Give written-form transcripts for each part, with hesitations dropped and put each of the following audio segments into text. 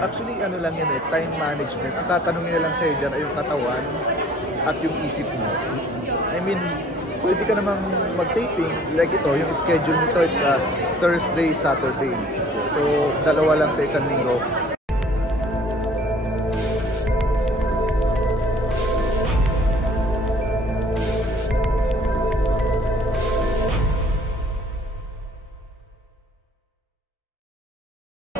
Actually, ano lang yan time management. Ang tatanungin na lang sa'yo dyan ay yung katawan at yung isip mo. I mean, pwede ka namang mag-taping, like ito, yung schedule nito is Thursday, Saturday. So, dalawa lang sa isang linggo.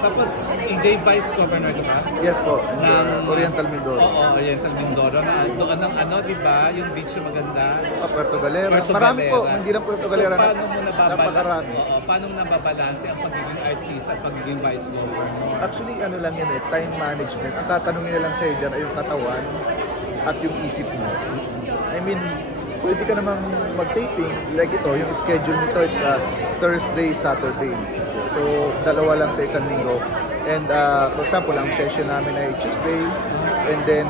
Tapos, EJ Vice Governor ka ba? Yes po, Ng Oriental Mindoro. Oo, Oriental Mindoro. Na doon ng di ba? Yung beach na maganda. Puerto Galera. Puerto Marami Galera. po, hindi lang Puerto Galera. So, paano mo napakarami. paano mo nababalanse ang pagiging artist at pagiging Vice Governor? Actually, ano lang yan time management. Ang tatanungin na lang sa'yo dyan ay yung katawan at yung isip mo. I mean, pwede ka namang mag-taping, like ito, yung schedule nito is Thursday, Saturday. So, dalawa lang sa isang linggo. And for example, ang session namin ay Tuesday, and then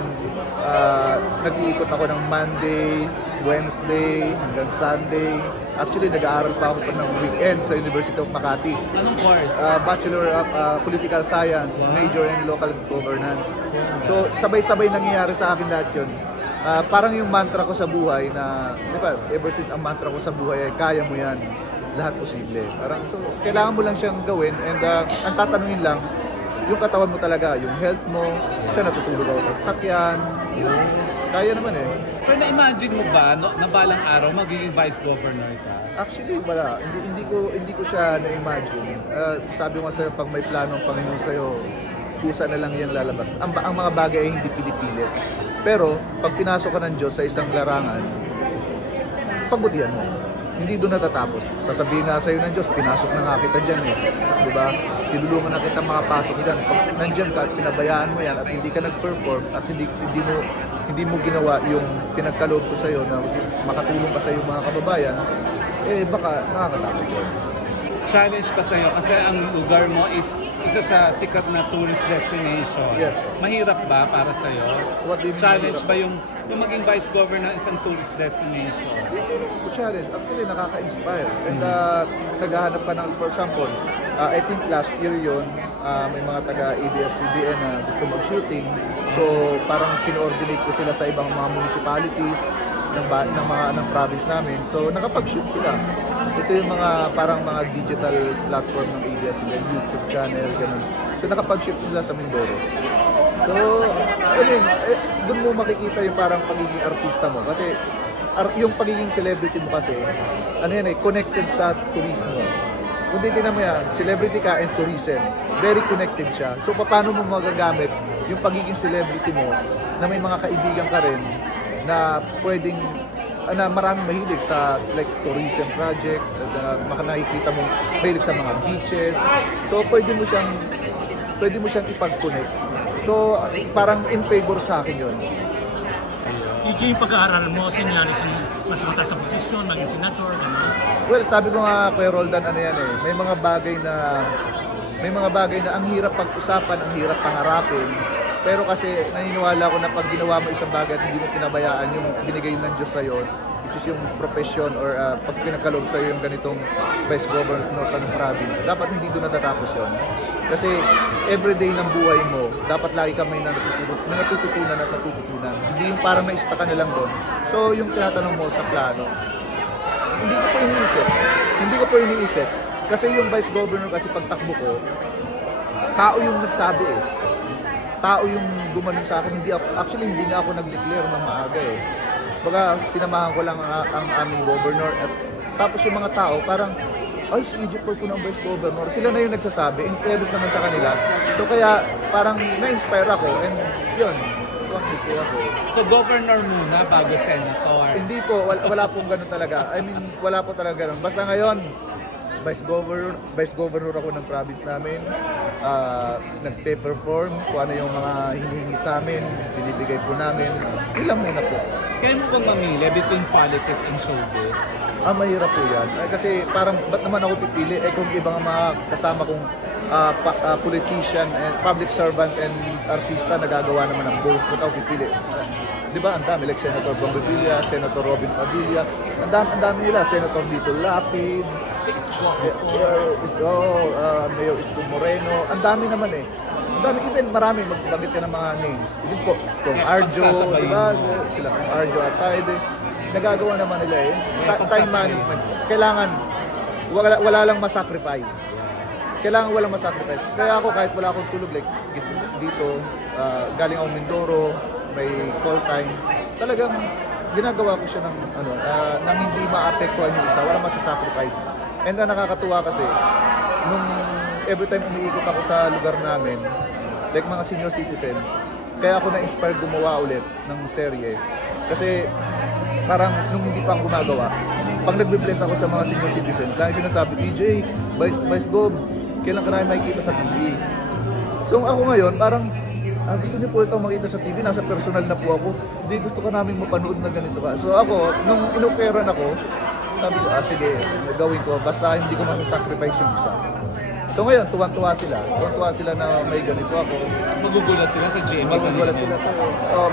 nag-iikot ako ng Monday, Wednesday, hanggang Sunday. Actually, nag-aaral pa ako ng weekend sa University of Makati. Anong course? Bachelor of Political Science, major in Local Governance. So, sabay-sabay nangyayari sa akin lahat yun. Parang yung mantra ko sa buhay na, di ba, ever since ang mantra ko sa buhay ay kaya mo yan, lahat posible. Parang, so, kailangan mo lang siyang gawin, and ang tatanungin lang, yung katawan mo talaga, yung health mo, isa natutulog ako sa sasakyan, kaya naman eh. Pero na-imagine mo ba na balang araw magiging Vice Governor ka? Actually, wala. Hindi ko siya na-imagine. Sabi ko sa'yo, pag may plano ang Panginoon sa'yo, kusa na lang yan lalabas. Ang mga bagay ay hindi pinipilit. Pero, pag pinasok ka ng Diyos sa isang larangan, pagbutihan mo. Hindi doon natatapos. Sasabihin nga sa'yo ng Diyos, pinasok na nga kita dyan eh. Diba? Tinulungan na kita makapasok dyan. Pag nandyan ka at pinabayaan mo yan at hindi ka nag-perform at hindi mo ginawa yung pinagkaloob ko sa'yo na makatulong ka sa iyong mga kababayan, eh baka nakakatakot yun. Challenge pa sa'yo kasi ang lugar mo is isa sa sikat na tourist destination. Yes. Mahirap ba para sa'yo? Challenge ba yung maging Vice Governor ng isang tourist destination? Challenge. Actually, nakaka-inspire. And naghahanap ka ng, for example, I think last year yun, may mga taga-ABS-CBN na gusto mag-shooting. So, parang kino-ordinate ko sila sa ibang mga municipalities ng province namin. So, nakapag-shoot sila. Ito yung mga parang mga digital platform ng ABS-CBN, YouTube channel, ganun. So, nakapag-shoot sila sa Mindoro. So, I mean, doon mo makikita yung parang pagiging artista mo. Kasi, yung pagiging celebrity mo kasi, ano yan connected sa turismo. Kung titignan mo yan, celebrity ka and tourism, very connected siya. So, paano mo magagamit yung pagiging celebrity mo na may mga kaibigan ka rin na pwedeng, na maraming mahilig sa like tourism projects, nakikita mo mahilig sa mga beaches. So, pwede mo siyang ipag-connect. So, parang in favor sa akin yun. EJ, yung pag-aaral mo, sinyalis yung mas mataas na posisyon, maging senator, gano'n? Well, sabi ko nga, Kuya Roldan, ano yan may mga bagay na ang hirap pag-usapan, ang hirap pangarapin. Pero kasi naniniwala ko na pag ginawa mo isang bagay at hindi mo pinabayaan yung binigay ng Diyos sa'yo, which is yung profession or pag pinagkaloob sa'yo yung ganitong Vice Governor ka ng province, dapat hindi doon natatapos yun. Kasi everyday ng buhay mo, dapat lagi ka may natututunan at natututunan. Hindi yung parang na-stuck ka na lang doon. So yung tinatanong mo sa plano, hindi ko po iniisip. Kasi yung Vice Governor kasi pagtakbo ko, tao yung nagsabi Tao yung gumanon sa akin. Hindi na ako nag-declare ng maaga Baga sinamahan ko lang ang aming governor at tapos yung mga tao parang ay, si EJ po ng Vice Governor. Sila na yung nagsasabi, in fairness naman sa kanila. So kaya parang na-inspire ako and yun, tuwang-tuwa ako. So governor muna bago senator? Hindi po, wala pong ganun talaga. I mean, wala po talaga ganun. Basta ngayon, Vice Governor ako ng province namin. Nagpe-perform kung ano yung mga hinihingi sa amin, binibigay po namin. Sila muna po. Kaya mo bang mamili between politics and showbiz? Mahirap po yan. Kasi parang, ba't naman ako pipili? Kung ibang mga kasama kong politician, and public servant and artista nagagawa naman ng both, ba't ako pipili? Di ba? Ang dami, like Senator Bong Revilla, Senator Robin Padilla, ang dami nila, Senator Vito Lapid, Mayor Isko Moreno, ang dami naman dami, even marami, magbanggit ka ng mga names. Yun po, Tom Arjo, pagsasabayin diba? mo. Sila Tom Arjo at Taide. Nagagawa naman nila eh. Time pagsasabayin. management. Kailangan, wala lang masacrifice. Kailangan walang masacrifice. Kaya ako kahit wala akong tulog, like dito, galing akong Mindoro, may call time, talagang ginagawa ko siya ng, nang hindi maapektuhan yung isa, walang masasacrifice. And nakakatuwa kasi, nung every time umiikot ako sa lugar namin, like mga senior citizen, kaya ako na-inspire gumawa ulit ng serye. Kasi parang nung hindi pa ako gumagawa, pag nagbe-bless ako sa mga senior citizen, lagi sinasabi, TJ, Vice Gob, kailan ka namin makikita sa TV? So ako ngayon, parang gusto niyo po itong makita sa TV, nasa personal na po ako, hindi gusto ka namin mapanood na ganito ka. So ako, nung inoperan ako, sabi ko, sige, gawin ko, basta hindi ko masasacrifice yung isa. So ngayon, tuwan-tuwa sila na may ganito ako. Magugulat sila sa GMA. Magugulat sila sa, well,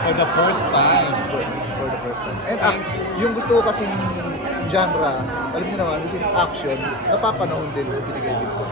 for the first time. For the first time. And yung gusto ko kasing genre, alam niyo naman, this is action, napapanahon din, binigay din ko.